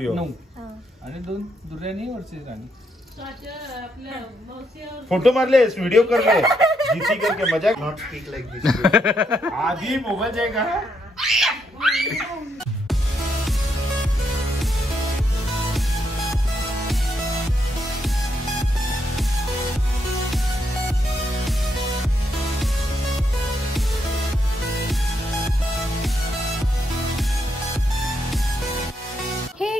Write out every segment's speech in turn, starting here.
9 आणि 2 दुर्यानी वरची राणी. Photo मारलेस, video कर ले, जीसी करके मजाक. Not speak like this. आधी मोबाईल जाएगा.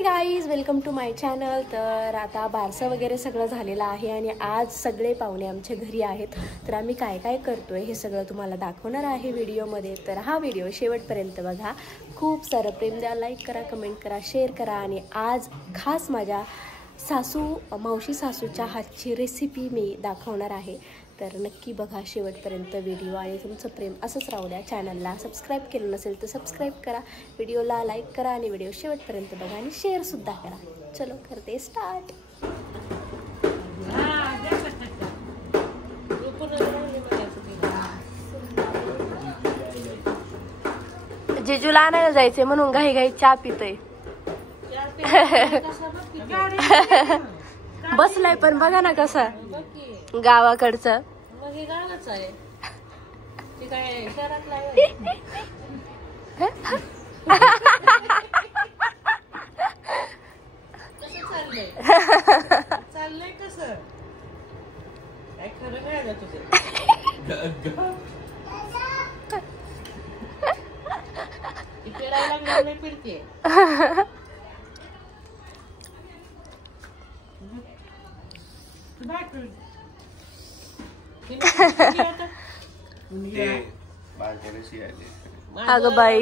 Guys welcome to my channel. तर आता बारसं वगैरे सगळं झालेलं आहे आणि आज सगळे पाहुणे आमच्या घरी आहेत. तर आम्ही काय काय करतोय हे सगळं तुम्हाला दाखवणार आहे व्हिडिओमध्ये. तर हा व्हिडिओ शेवटपर्यंत बघा. खूप सारं प्रेम द्या, लाईक करा, कमेंट करा, शेअर करा. आणि आज खास माझ्या मावशी सासूच्या हातची रेसिपी मी दाखवणार आहे. तर नक्की बघा शेवटपर्यंत व्हिडिओ आणि तुमचं प्रेम असंच राहू द्या. चॅनलला सबस्क्राईब केलं नसेल तर सबस्क्राईब करा, व्हिडिओला लाईक करा आणि व्हिडिओ शेवटपर्यंत बघा आणि शेअरसुद्धा करा. चलो करते स्टार्ट. जेजूला आणायला जायचंय म्हणून घाई घाई चहा पितोय. बसलाय पण बघा ना कसा गावाकडचं. गावाच आहे ते काय शहरातला आहे. कसं चाललंय कसं काय खरं काय ना तुझं. पिळायला लागले पिळते. अगं बाई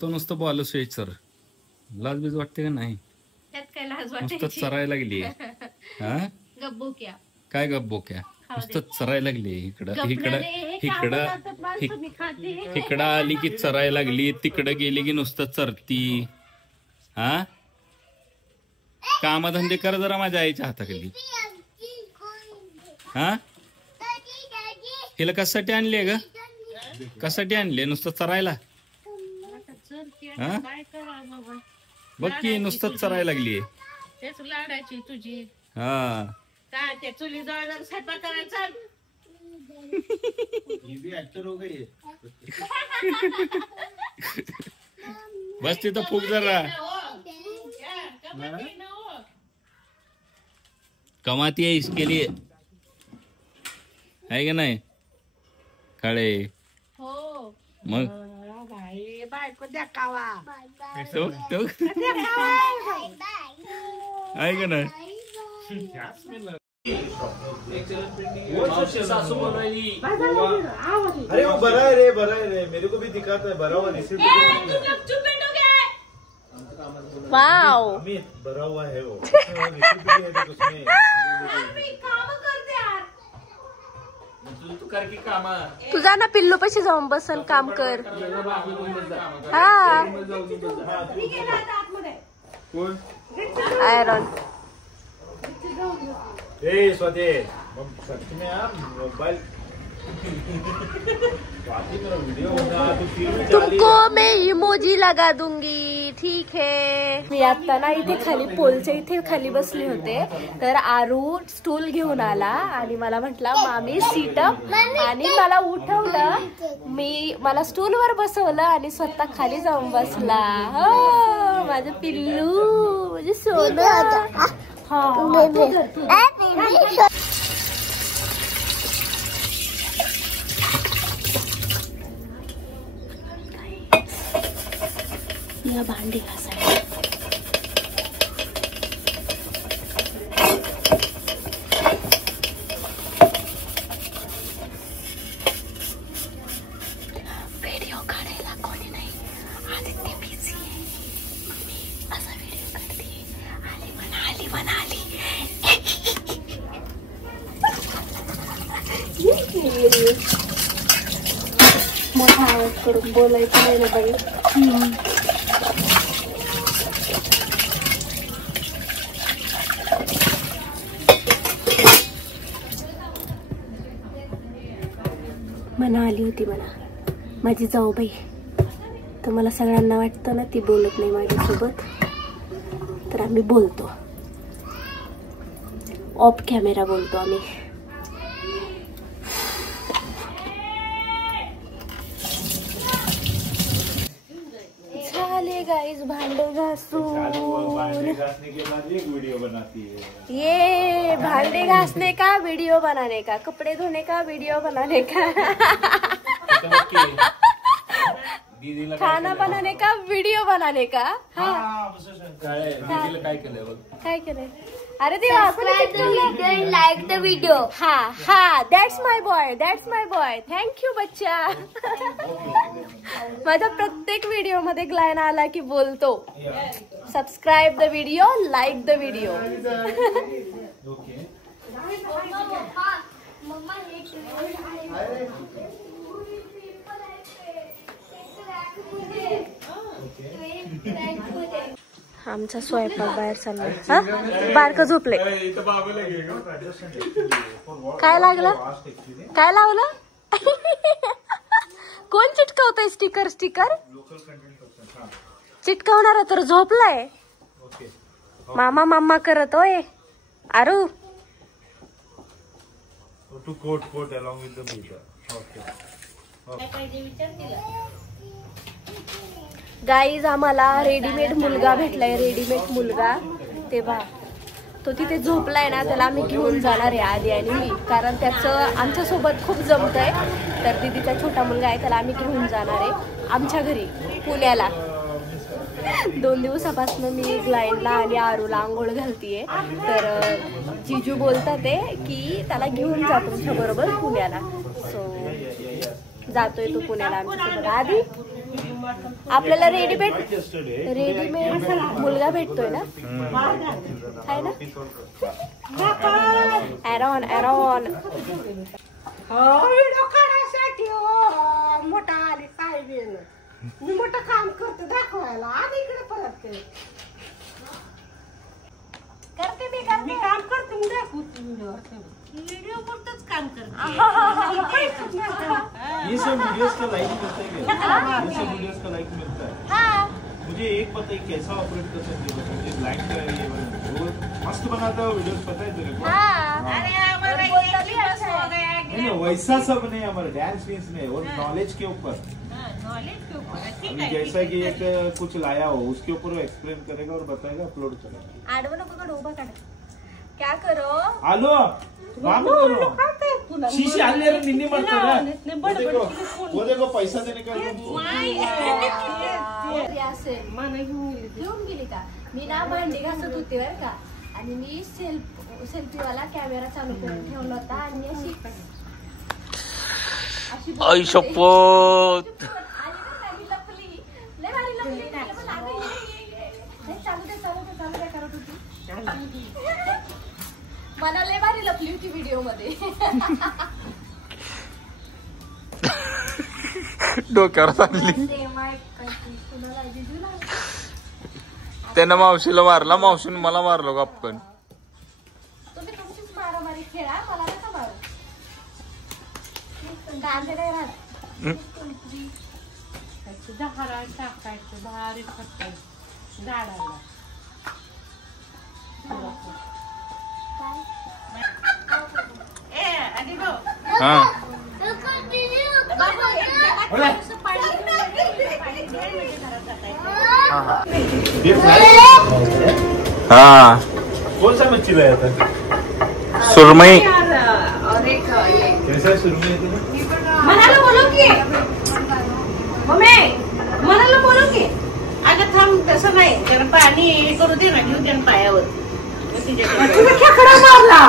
तो नुसतं बॉल सर लाज बीज वाटते का नाही. नुसतं चरायला लागली. गब्बोक्या काय गब्बोक्या नुसतं चरायला लागली. इकडं इकडं इकडं इकडं आली की चरायला लागली, तिकडं गेली की नुसतं चरती. हा कामधंदे कर जरा माझ्या आईच्या हाताखाली. हा हिला कशासाठी आणले ग, कशासाठी आणले नुसतं चरायला. हा बघ की नुसतं चरायला लागली. लाडाची तुझी. हा काय ते चुली जवळ स्वयंपाक करायचा. बस तिथं फुक जरा. कमाती है इसके लिए है का नाही काळे. हो मग बायको देखावा आहे का नाही. अरे वो बड़ा है रे, बड़ा है रे, मेरे को भी दिखाता है बड़ा हुआ रिसीव. वाओ अमित भरा हुआ है वो. उसमें तू जा ना पिल्लू पशी जाऊन बसन काम कर. हा आयरन स्वाती सच में आप मोबाइल तुमको मैं इमोजी लगा दूंगी. ठीक है. मी आता ना इथे खाली पोलच्या इथे खाली बसले होते तर आरू स्टूल घेऊन आला आणि मला म्हटला मामी सीटअप आणि मला उठवलं. मला स्टूलवर बसवलं आणि स्वतः खाली जाऊन बसला. हो माझं पिल्लू म्हणजे सोनं. हा या भांडी घासायला. व्हिडिओ काढायला कोणी नाही. आदित्य बिझी आहे. मी असा व्हिडिओ करते. आली म्हणाली. मोठा आवाज करून बोलायचं नाही ना बाई. मना आली होती मला माझी जाऊबाई. तर मला सगळ्यांना वाटतं ना ती बोलत नाही माझ्यासोबत, तर आम्ही बोलतो, ऑफ कॅमेरा बोलतो आम्ही. झाले गाईज भांडे घासून. ये भांडे घासने का वीडियो बनाने का, कपड़े धोने का वीडियो बनाने का, खाना बनाने का वीडियो बनाने का. काय केलंय बघ, काय केलंय? अरे ते लाईक द व्हिडिओ. हा हा, that's my boy, that's my boy. Thank you बच्चा. माझ्या प्रत्येक व्हिडिओ मध्ये ग्लायना आला की बोलतो subscribe the video, like the video. आमचा स्वयंपाक बाहेर चाललाय. हा, बारकं झोपले. काय लागलं, काय लावलं? कोण चिटकवतय स्टिकर? स्टिकर चिटकवणार तर झोपलाय. मामा मामा करत होय. आरू गाईज आम्हाला रेडीमेड मुलगा भेटलाय, रेडीमेड मुलगा. तेव्हा तो तिथे झोपलाय ना, त्याला आम्ही घेऊन जाणार आहे आधी आणि मी, कारण त्याचं आमच्यासोबत खूप जमतंय. तर दीदीचा छोटा मुलगा आहे, त्याला आम्ही घेऊन जाणार आहे आमच्या घरी पुण्याला. 2 दिवसापासून मी ग्लायनला आणि आरूला आंघोळ घालतीये, तर जिजू बोलतात आहे की त्याला घेऊन जा तुमच्या बरोबर पुण्याला. सो जातोय तो पुण्याला आमच्यासोबत. आधी आपल्याला रेडीमेड मुलगा भेटतोय ना, आहे ना? एरॉन एरॉन मोठा आली काय बेन, मी मोठं काम करते दाखवायला. आणि इकडे परत करते मी काम करते, मी दाखवते व्हिडिओ पुरतच काम करते. ये सब वीडियोस का लाइक मिलता है क्या? ये सब वीडियोस का लाइक मिलता है? हाँ. मुझे एक पता है कैसा ऑपरेट कर सकते हो, मुझे लाइक का ये वो मस्त बनाता है वीडियोस, पता है तेरे को? हाँ. अरे हमारा ये क्लिप्स हो गया. नहीं वैसा सब नहीं, हमारा डांस वींस नहीं, और नॉलेज के ऊपर. नॉलेज के ऊपर जैसा कि एक कुछ लाया हो उसके ऊपर वो एक्सप्लेन करेगा और बताएगा, अपलोड करेगा. आडवं नको का उभा काढ. क्या करो आलो शीशी आले निन्नी मारता वो देखो पैसा देने का. घेऊन गेली का? मी ना भांडी घासत होते बरं का, आणि मी सेल्फीवाला कॅमेरा चालू करून ठेवला होता, आणि अशी आई शपथ. मला लय भारी लपली होती व्हिडिओ मध्ये. डोक्यावर चालली. त्यानं मावशीला मारला, मावशीने मला मारलो गप्पन. तुम्ही तुमचीच मारामारी खेळा, मला नका मारू. गांजे नाही राहत. झाडाला टाकायचं, भारी फटकायचं झाडाला. हा हा, कौन सा मच्छी लाया था? सुरमई. कैसा सुरमई है? मनाला बोलू की मम्मी, मनाला बोलू की. अगं थांब, तसं नाही, त्याला पाणी करू दे ना, घेऊ त्यानं पायावर. खेकडा मारला.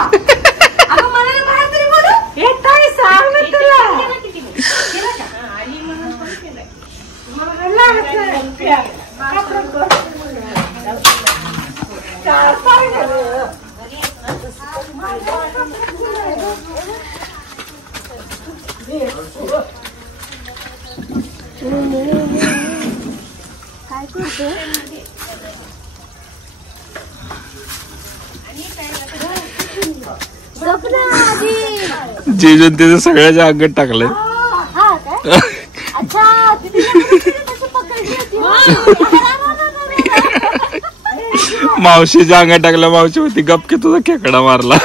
अगं मनाला बाहेर तरी बोलू. हे काय सांग ना तुला. केलं का? आई म्हणून पण केलंय. काय करतो? जेजून तिथे सगळ्याच्या अंगात टाकलंय. हा काय? अच्छा, तिथे मावशीच्या अंगात टाकला. मावशी होती गप की तुझा खेकडा मारला.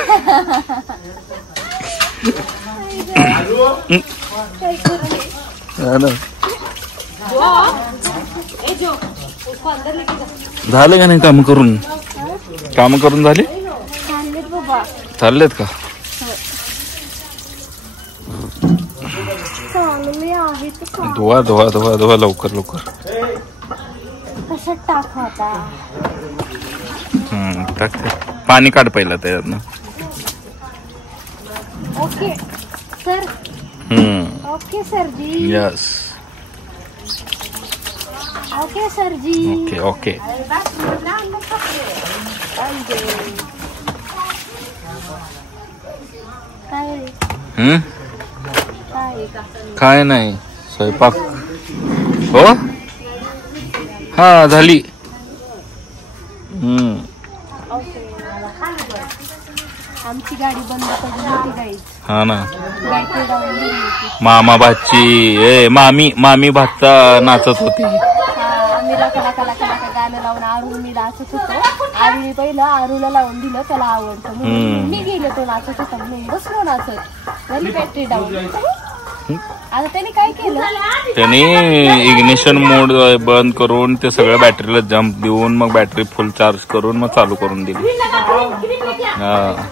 झाले का नाही काम करून? काम करून झाले? चाललेत का? धुवा धुवा धुवा धुवा लवकर लवकर. टाक. पाणी काढ पहिला त्याच्यातनं. Okay sir. Okay sir ji. Yes. Okay sir ji. Okay okay. काय नाही स्वयंपाक. हो हा झाली. आमची गाडी बंद पडली होती गाईच. हा ना. बॅटरी डाऊन झाली होती. मामा भाची मामी भातचा नाचत होती. आम्ही कला कला कला गाणं लावून आरू मी नाचत होतो. आरूने पहिलं आरूला लावून दिलं, त्याला आवडतं म्हणून मी गेले, तो नाचत होता म्हणून बसलो नाचत. झाली बॅटरी डाऊन. आता त्याने काय केलं, त्याने इग्निशन मोड बंद करून ते सगळं बॅटरीला जम्प देऊन मग बॅटरी फुल चार्ज करून मग चालू करून दिली.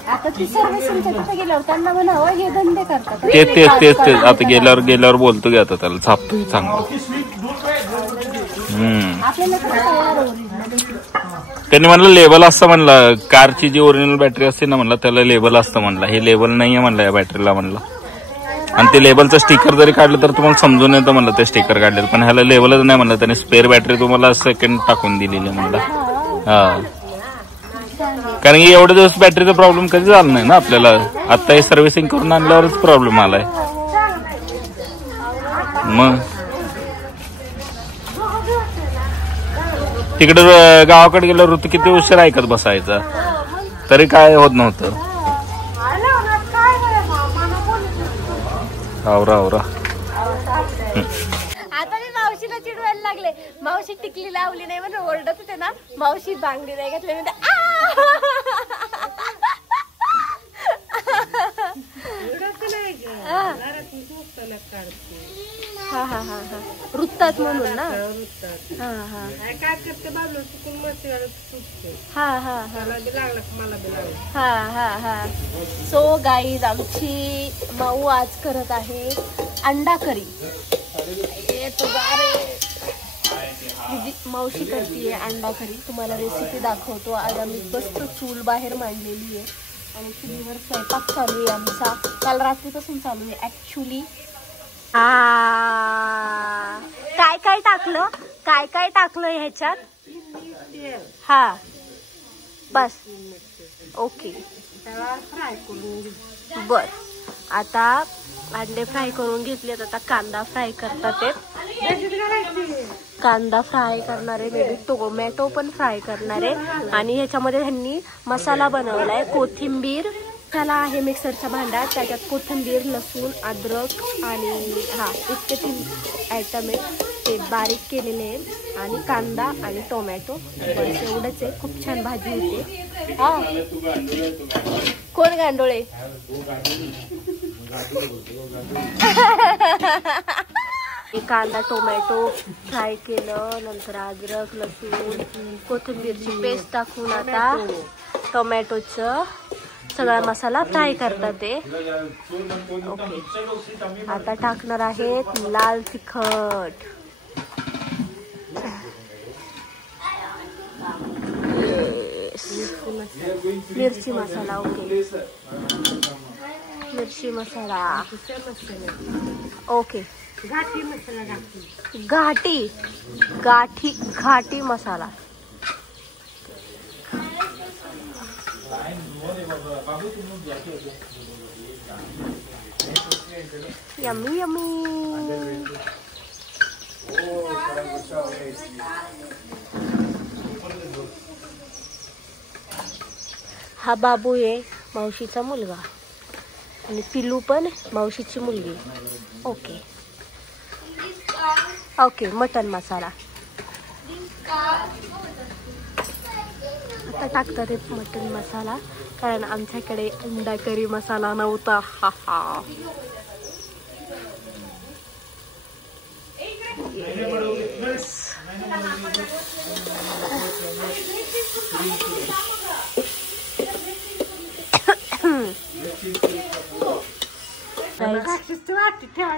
आता ती सर्व्हिसिंगच्या तिथे गेल्यावर त्यांना म्हणावं हे धंदे करतात. तेच आता गेल्यावर बोलतो की आता त्याला छापतो चांगलं. आपल्याला त्यांनी म्हणलं लेबल असतं म्हणलं, कारची जी ओरिजिनल बॅटरी असते ना म्हणलं त्याला लेबल असतं म्हणलं, हे लेबल नाहीये म्हणलं या बॅटरीला म्हणलं. आणि ते लेबलचं स्टिकर जरी काढलं तर तुम्हाला समजून येतं म्हणलं ते स्टिकर काढले, पण ह्याला लेबलच नाही म्हणलं. त्याने स्पेअर बॅटरी तुम्हाला सेकंड टाकून दिलेली म्हणलं. हा, कारण की एवढे दिवस बॅटरीचा प्रॉब्लेम कधी झाला नाही ना आपल्याला. आता हे सर्व्हिसिंग करून आणल्यावरच प्रॉब्लेम आलाय. मग तिकडे गावाकडे गेल्यावर ऋतू किती उशीर ऐकत बसायचा तरी काय होत नव्हतं. आवरा आवरा. आता मी मावशीला चिडवायला लागले. मावशी टिकली लावली नाही म्हणून ओरडत होते ना. मावशी बांगडी नाही घातली म्हणजे हा हा हा हा रुत्तात म्हणून ना. हा हा हा हा हा हा हा. सो गाईज आमची माऊ आज करत आहे अंडा करी. मावशी करतीये अंडा करी. तुम्हाला रेसिपी दाखवतो. आज आम्ही मस्त चूल बाहेर मांडलेली आहे आणि चुलीवर स्वयंपाक चालू आहे आमचा. काल रात्रीपासून चालू आहे ऍक्च्युली. काय काय टाकलं, काय काय टाकलं ह्याच्यात? हा बस ओके बर. आता अंडे फ्राय करून घेतलेत. आता कांदा फ्राय करतात. कांदा फ्राय करणारे, बेबी टोमॅटो पण फ्राय करणारे. आणि ह्याच्यामध्ये ह्यांनी मसाला बनवलाय. कोथिंबीर त्याला आहे मिक्सरच्या भांड्यात. त्याच्यात कोथिंबीर, लसूण, अद्रक आणि हा इतके 3 आयटम आहेत ते बारीक केलेले आहेत. आणि कांदा आणि टोमॅटो बस एवढंच आहे. खूप छान भाजी होते. हा कोण गांडोळे? कांदा टोमॅटो फ्राय केलं, नंतर अद्रक, लसूण, कोथिंबीरची पेस्ट टाकून आता टोमॅटोचं सगळा मसाला फ्राय करतात ते. ओके, आता टाकणार आहेत लाल तिखट, मिरची मसाला. ओके, मिरची मसाला. ओके, घाटी मसाला. Yummy yummy. हा बाबू आहे मावशीचा मुलगा आणि पिलू पण मावशीची मुलगी. ओके ओके, मटन मसाला. आता टाकतात ते मटन मसाला, कारण आमच्याकडे अंडा करी मसाला नव्हता. हा हा.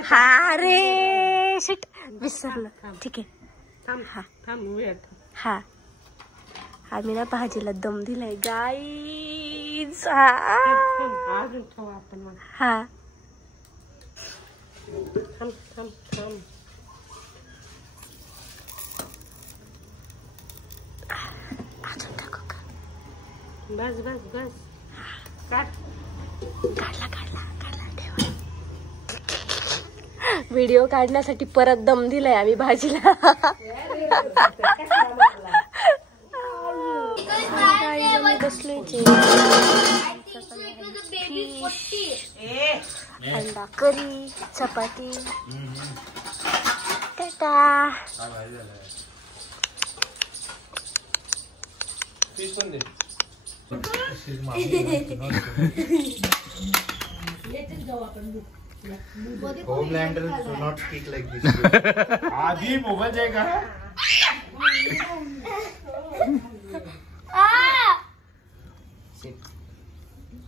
हा रे शिट विसरलं. ठीक आहे. हा आम्ही ना भाजीला दम दिलाय गाईज. हा अजून टाकू का? बस बस बस काढ. काढला ठेवा. व्हिडिओ काढण्यासाठी परत दम दिलाय आम्ही भाजीला. बसलोय अंडा curry chapati. Tata. Homelander do not speak like this. आधी मोबाईल जाएगा.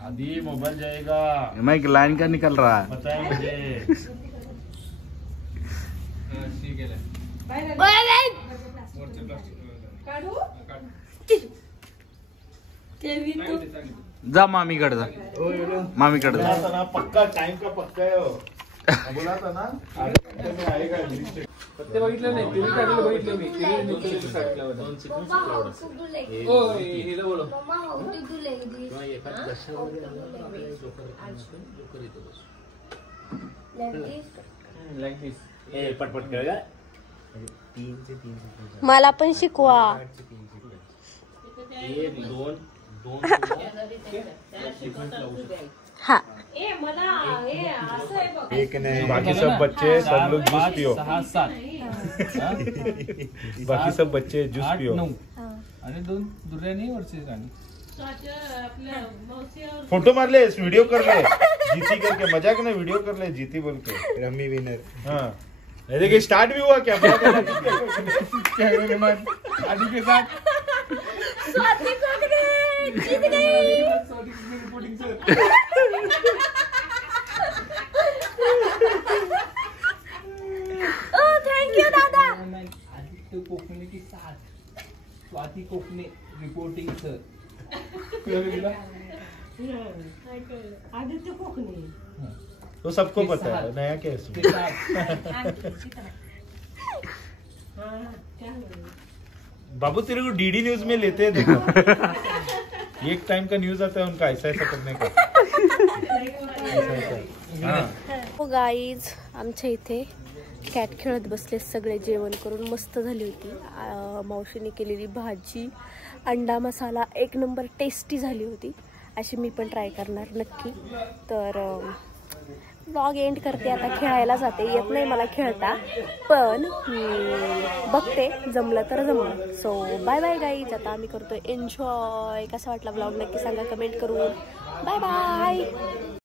आधी मोबाइल जाएगा. मैं लाइन का निकल रहा है. बताए मुझे. जा मामीकडे जा. मामीकडे जा. बोला था ना पक्का टाइम का पक्का है वो. बोला था ना आएगा. ते बघितलं नाही. तिने काढलं बघितलं मी. पटपट करेगा. मला पण शिकवा. हा एक नहीं. बाकी सब बच्चे सब लोग जूस पियो. 6 7 बाकी सब बच्चे जूस 8 पियो. 9 आणि 2 दुर्या नाही वरचे गाणी. फोटो मार ले. वीडियो कर ले. जीती करके मजाक नहीं. वीडियो कर ले जीती बोल के. Rummy winner. हाँ देखिए स्टार्ट भी हुआ क्या. आदि के साथ स्वाति कोकणे जीत गई. Reporting sir. Oh thank you दादा. आदित्य कोकणे के साथ स्वाति कोकणे रिपोर्टिंग सर. आदित्य कोकणे तो सबको पता है. नया क्या है इसमें? बाबू तेरे को डीडी न्यूज में लेते हैं देखो. एक टाइम का न्यूज आता है उनका ऐसा ऐसा करने का. हो गाईज आमच्या इथे कॅट खेळत बसले सगळे. जेवण करून मस्त झाली होती. मावशीने केलेली भाजी अंडा मसाला एक नंबर टेस्टी झाली होती. अशी मी पण ट्राय करणार नक्की. तर व्लॉग एंड करते. आता खेळायला जाते. येत नाही मला खेळता पण बघते जमलं तर जमलं. So bye bye guys. आता आम्ही करतोय एन्जॉय. कसा वाटला व्लॉग नक्की सांगा कमेंट करून. Bye bye.